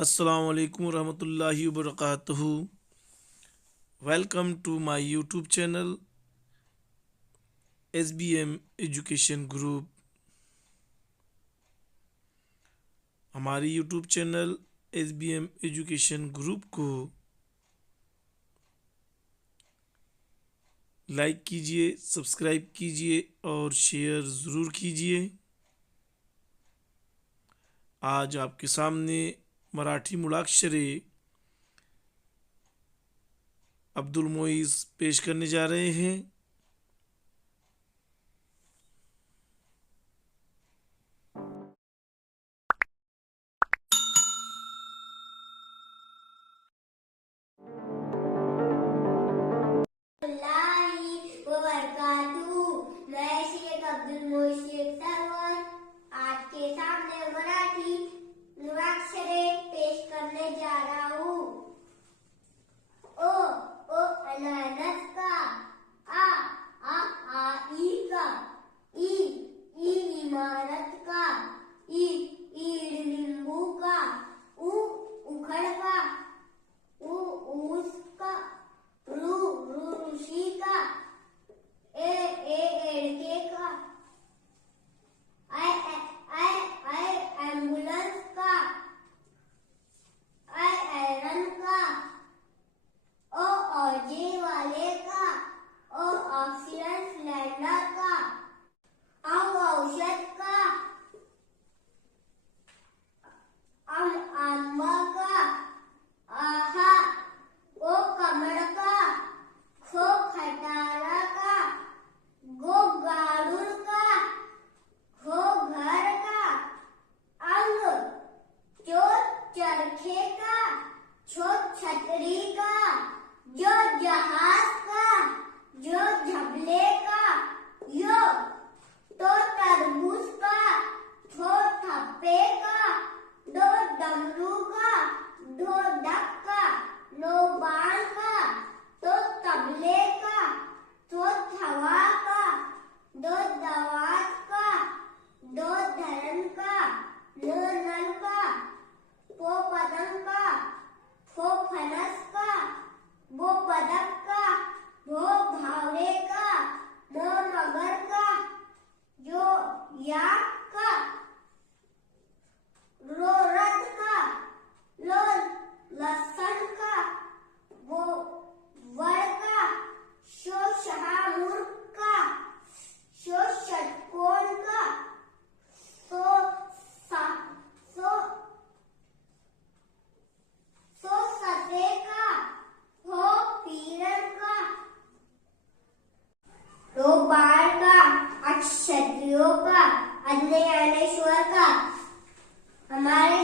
अस्सलाम वालेकुम रहमतुल्लाहि व बरकातुहू। Welcome to my YouTube channel SBM education group. हमारी YouTube channel SBM education group को लाइक कीजिए, सब्सक्राइब कीजिए और शेयर ज़रूर कीजिए। आज आपके सामने मराठी मुड़ाक्षरे अब्दुल मोइज़ पेश करने जा रहे हैं। मैं शेख अब्दुल मोइज़ शेख सरवर आज के सामने मराठी मुड़ाक्षरे पेश करने जा रहा हूँ। ओ अनानस का, आ ई का, ई इमारत का, ईड़ नींबू का, ऊ उखड़ का, ऊस का, रू ऋषि का, ए एड़के का, आई एम्बुलेंस का, आई आयरन का, ओ औजे वाले का, ओ ऑक्सीजन सिलेंडर का, औ औषध का, आंबा का, आहा, ओ कमर का, खो खटारा का, गो गाड़ुर का, घो घर का, अंग चो चरखे का, छो छतरी का, जो जहाज का, जो झबले का, यो तो तरबूज का, थो थप्पे का, दो डमरू का, दो डक का, नो बाण का, तो तबले का, तो थवा का, दो दवात का, दो धरन का, नो नल का, पो पतंग का, फो फनस का, वो पदक का, वो भावरे का, मो मगर का, जो याक का, रो रथ का, लो लसन का, वो वर का, शो शहामुर का, शो षटकोण का, सो सते का, हो पीरन का, रो बाण का, क्षत्रियों का, अन्य ज्ञानेश्वर का। हमारे